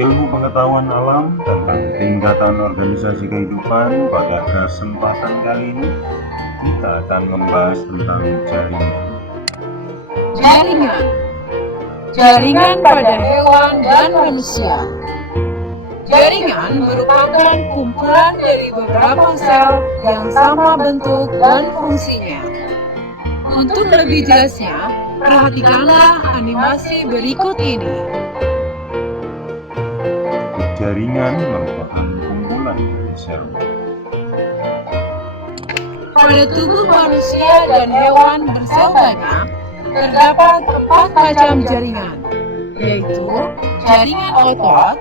ilmu pengetahuan alam tentang tingkatan organisasi kehidupan. Pada kesempatan kali ini kita akan membahas tentang jaringan. Jaringan pada hewan dan manusia. Jaringan merupakan kumpulan dari beberapa sel yang sama bentuk dan fungsinya. Untuk lebih jelasnya, perhatikanlah animasi berikut ini. Jaringan merupakan kumpulan dari sel. Pada tubuh manusia dan hewan bersel banyak, terdapat 4 macam jaringan, yaitu jaringan otot,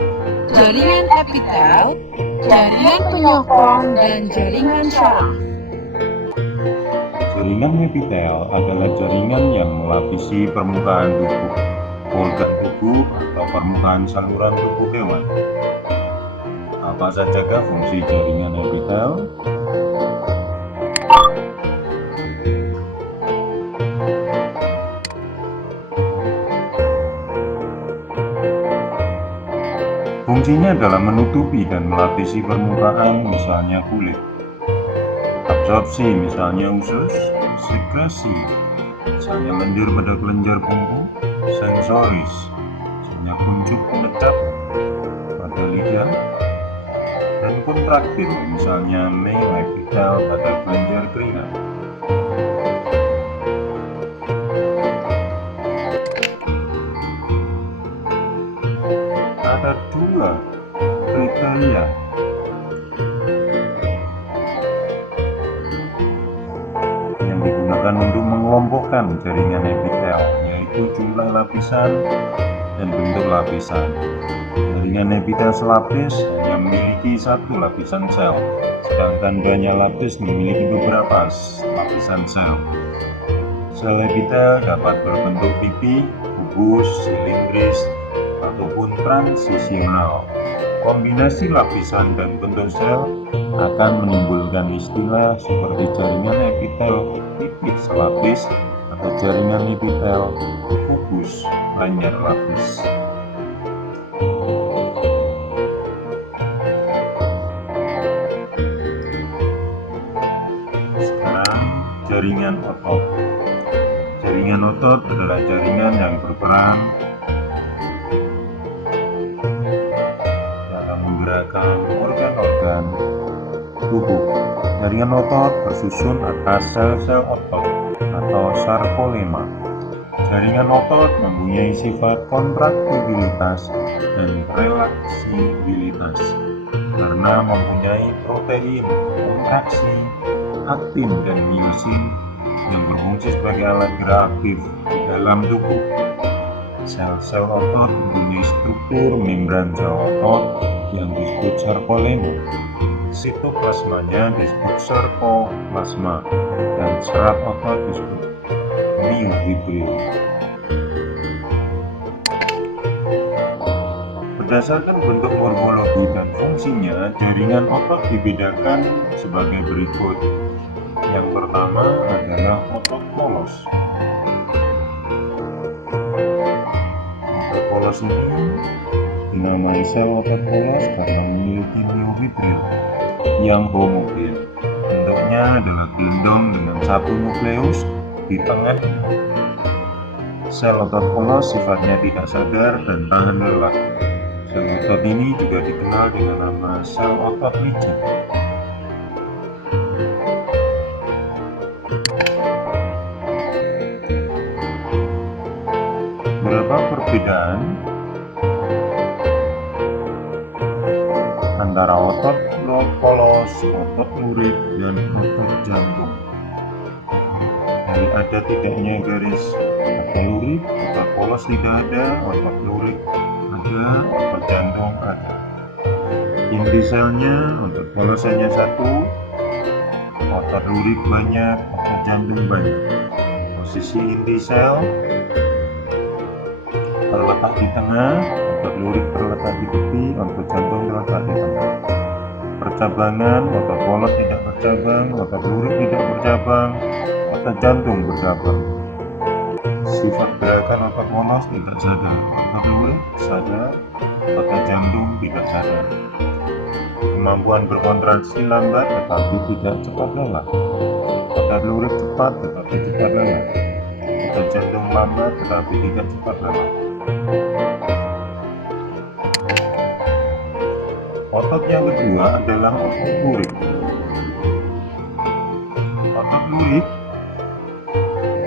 jaringan epitel, jaringan penyokong, dan jaringan syaraf. Jaringan epitel adalah jaringan yang melapisi permukaan tubuh, organ tubuh, atau permukaan saluran tubuh hewan. Apa sajakah fungsi jaringan epitel? Fungsinya adalah menutupi dan melapisi permukaan, misalnya kulit. Absorpsi, misalnya usus. Sekresi, misalnya lendir pada kelenjar punggung. Sensoris, misalnya kuncup menetap pada lidah. Dan kontraktil, misalnya male epitel pada kelenjar keringat. Ada 2 kriteria yang digunakan untuk mengelompokkan jaringan epitel, yaitu jumlah lapisan dan bentuk lapisan. Jaringan epitel selapis hanya memiliki 1 lapisan sel, sedangkan banyak lapis memiliki beberapa lapisan sel. Sel epitel dapat berbentuk pipi, kubus, silindris, ataupun transisional. Kombinasi lapisan dan bentuk sel akan menimbulkan istilah seperti jaringan epitel pipi selapis atau jaringan epitel kubus banyak lapis. Sekarang jaringan otot. Jaringan otot adalah jaringan yang berperan menggerakkan organ-organ tubuh. Jaringan otot bersusun atas sel-sel otot atau sarkolema. Jaringan otot mempunyai sifat kontraktibilitas dan relaksibilitas karena mempunyai protein kontraksi, aktin dan miosin yang berfungsi sebagai alat gerak aktif di dalam tubuh. Sel-sel otot mempunyai struktur membran sel otot yang disebut sarkolema. Sitoplasmanya disebut sarkoplasma dan serat otot disebut miofibril. Berdasarkan bentuk morfologi dan fungsinya, jaringan otot dibedakan sebagai berikut. Yang pertama adalah otot polos. Otot polos ini dinamai sel otot polos karena memiliki miofibril yang homogen. Bentuknya adalah gelondong dengan 1 nukleus di tengah. Sel otot polos sifatnya tidak sadar dan tahan lelah. Sel otot ini juga dikenal dengan nama sel otot licin. Berapa perbedaan antara otot polos, otot lurik, dan otot jantung? Dari ada tidaknya garis otot lurik, otot polos tidak ada, otot lurik ada, otot jantung ada. Inti selnya otot polos hanya 1, otot lurik banyak, otot jantung banyak. Posisi inti sel terletak di tengah, otot lurik terletak di tepi, otot jantung terletak di tengah. Percabangan, otot polos tidak bercabang, otot lurik tidak bercabang, otot jantung bercabang. Sifat gerakan otot polos tidak sadar, otot lurik sadar, otot jantung tidak sadar. Kemampuan berkontraksi lambat tetapi tidak cepat lelah. Otot lurik cepat tetapi cepat lelah. Otot jantung lambat tetapi tidak cepat lelah. Otot yang kedua adalah otot lurik. Otot lurik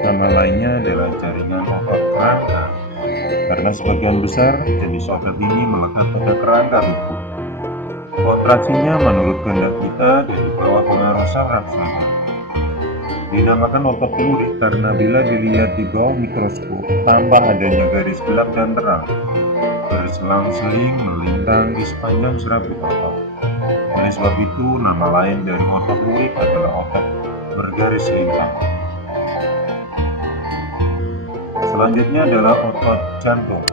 nama lainnya adalah jaringan otot kerangka, karena sebagian besar jenis otot ini melekat pada kerangka tubuh. Kontraksinya menurut kehendak kita dan di bawah pengaruh saraf sadar. Dinamakan otot lurik karena bila dilihat di bawah mikroskop tanpa adanya garis gelap dan terang, berselang-seling melintang di sepanjang serabut otot. Oleh sebab itu, nama lain dari otot lurik adalah otot bergaris lintang. Selanjutnya adalah otot jantung.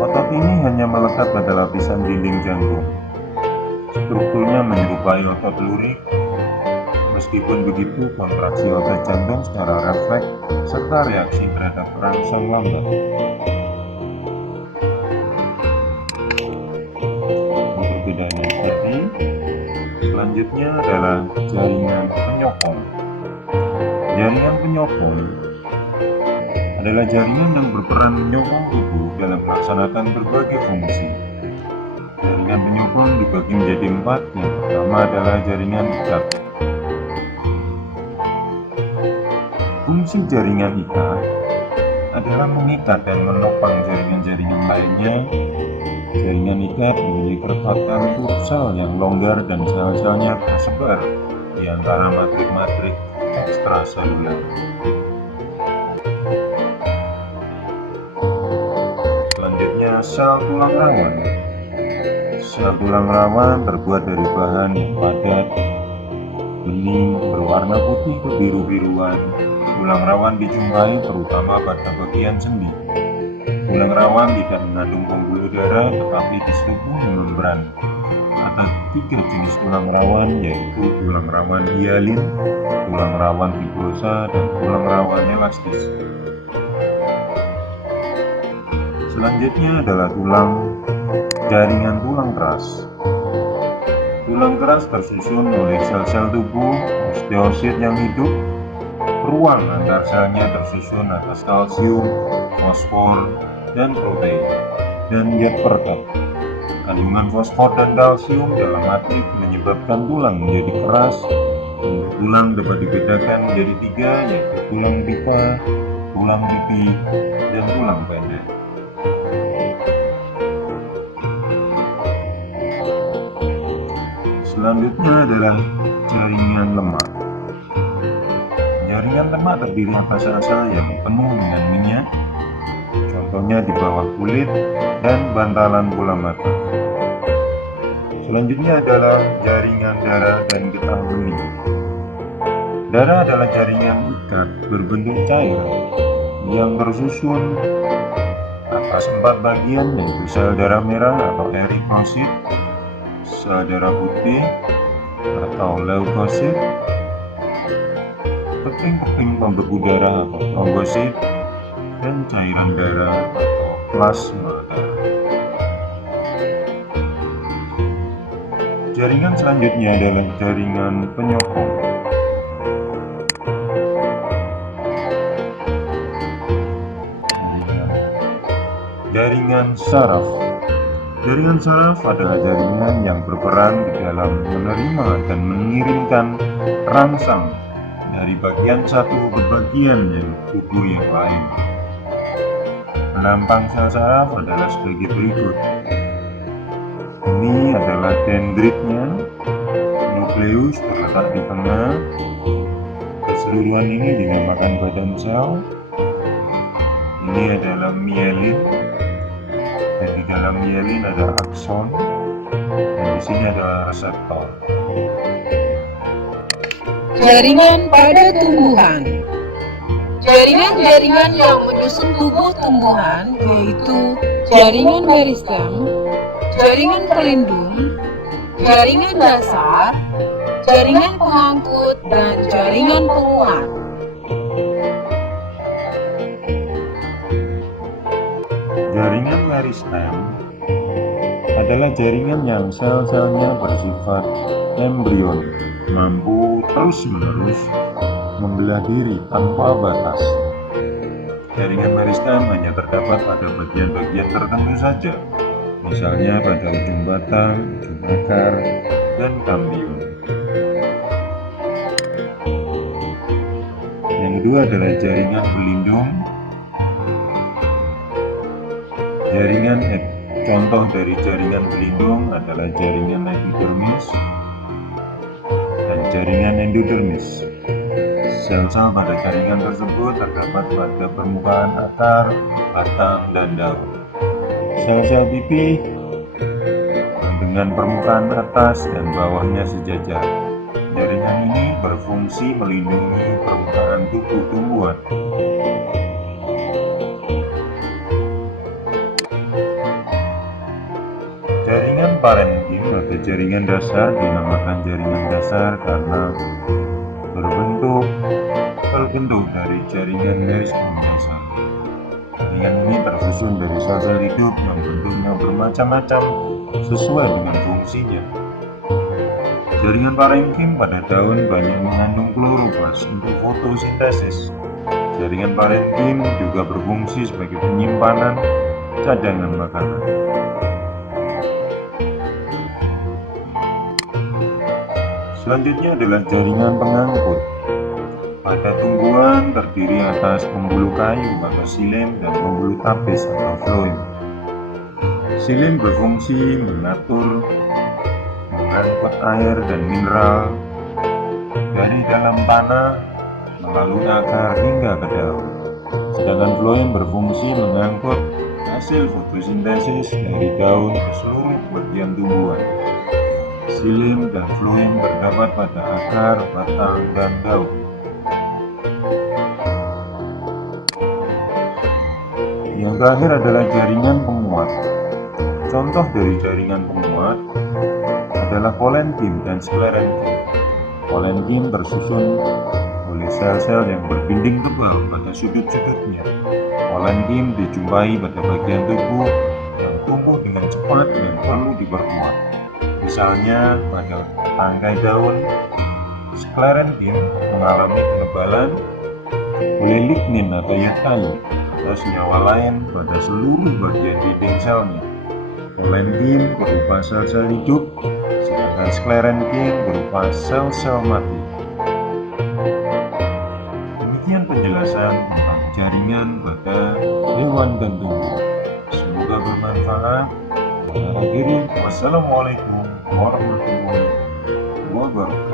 Otot ini hanya melekat pada lapisan dinding jantung. Strukturnya menyerupai otot lurik. Meskipun begitu, kontraksi otot jantung secara refleks serta reaksi terhadap perangsang lambat. Perbedaannya seperti selanjutnya adalah jaringan penyokong. Jaringan penyokong adalah jaringan yang berperan menyokong tubuh dalam melaksanakan berbagai fungsi. Jaringan penyokong dibagi menjadi 4. Yang pertama adalah jaringan ikat. Fungsi jaringan ikat adalah mengikat dan menopang jaringan-jaringan lainnya. Jaringan ikat menyerbatkan sel yang longgar dan sel-selnya tersebar di antara matrik-matrik ekstraseluler. Selanjutnya, sel tulang rawan. Sel tulang rawan terbuat dari bahan yang padat, bening, berwarna putih kebiru-biruan. Tulang rawan dijumpai terutama pada bagian sendi. Tulang rawan tidak mengandung pembuluh darah tetapi diselimuti membran. Ada 3 jenis tulang rawan, yaitu tulang rawan hialin, tulang rawan fibrosa, dan tulang rawan elastis. Selanjutnya adalah jaringan tulang keras. Tulang keras tersusun oleh sel-sel tubuh osteosit yang hidup. Ruang antar selnya tersusun atas kalsium, fosfor, dan protein, dan zat perekat. Kandungan fosfor dan kalsium dalam matrik menyebabkan tulang menjadi keras. Bentuk tulang dapat dibedakan menjadi 3, yaitu tulang pipa, tulang pipi, dan tulang pendek. Selanjutnya adalah jaringan lemak. Jaringan lemak terdiri atas sel-sel yang penuh dengan minyak, contohnya di bawah kulit dan bantalan bola mata. Selanjutnya adalah jaringan darah dan getah bening. Darah adalah jaringan ikat berbentuk cair yang tersusun atas 4 bagian, yaitu sel darah merah atau eritrosit, sel darah putih atau leukosit, keping-keping pembeku darah atau trombosit, dan cairan darah atau plasma darah. Jaringan selanjutnya adalah jaringan penyokong. Jaringan saraf. Jaringan saraf adalah jaringan yang berperan di dalam menerima dan mengirimkan rangsang dari bagian satu ke bagian tubuh yang lain. Penampang sel saraf adalah sebagai berikut. Ini adalah dendritnya, nukleus terletak di tengah. Keseluruhan ini dinamakan badan sel. Ini adalah mielin, dan di dalam mielin ada akson, dan di sini adalah reseptor. Jaringan pada tumbuhan. Jaringan-jaringan yang menyusun tubuh tumbuhan yaitu jaringan meristem, jaringan pelindung, jaringan dasar, jaringan pengangkut, dan jaringan penguat. Jaringan meristem adalah jaringan yang sel-selnya bersifat embrionik, mampu terus-menerus membelah diri tanpa batas. Jaringan meristem hanya terdapat pada bagian-bagian tertentu saja, misalnya pada ujung batang, ujung akar, dan kambium. Yang kedua adalah jaringan pelindung. Contoh dari jaringan pelindung adalah jaringan epidermis dan jaringan endodermis. Sel-sel pada jaringan tersebut terdapat pada permukaan akar, batang, dan daun. Sel-sel pipi dengan permukaan atas dan bawahnya sejajar. Jaringan ini berfungsi melindungi permukaan tubuh tumbuhan. Jaringan parenkim atau jaringan dasar dinamakan jaringan dasar karena berbentuk dari jaringan meristem dasar. Jaringan ini tersusun dari sel-sel hidup yang bentuknya bermacam-macam sesuai dengan fungsinya. Jaringan parenkim pada daun banyak mengandung kloroplast untuk fotosintesis. Jaringan parenkim juga berfungsi sebagai penyimpanan cadangan makanan. Selanjutnya adalah jaringan pengangkut. Pada tumbuhan terdiri atas pembuluh kayu atau xilem dan pembuluh tapis atau phloem. Xilem berfungsi mengangkut air dan mineral dari dalam tanah melalui akar hingga ke daun. Sedangkan phloem berfungsi mengangkut hasil fotosintesis dari daun ke seluruh bagian tumbuhan. Xilem dan phloem terdapat pada akar, batang, dan daun. Yang terakhir adalah jaringan penguat. Contoh dari jaringan penguat adalah kolenkim dan sklerenkim. Kolenkim tersusun oleh sel-sel yang berdinding tebal pada sudut-sudutnya. Kolenkim dijumpai pada bagian tubuh yang tumbuh dengan cepat dan perlu diperkuat. Misalnya pada tangkai daun. Sklerenkim mengalami kekebalan oleh lignin atau zat kayu atau senyawa lain pada seluruh bagian dinding selnya. Kolenkim berupa sel-sel hidup, sedangkan sklerenkim berupa sel-sel mati. Demikian penjelasan tentang jaringan pada hewan dan tumbuh. Semoga bermanfaat. Akhiri, wassalamualaikum warahmatullahi wabarakatuh.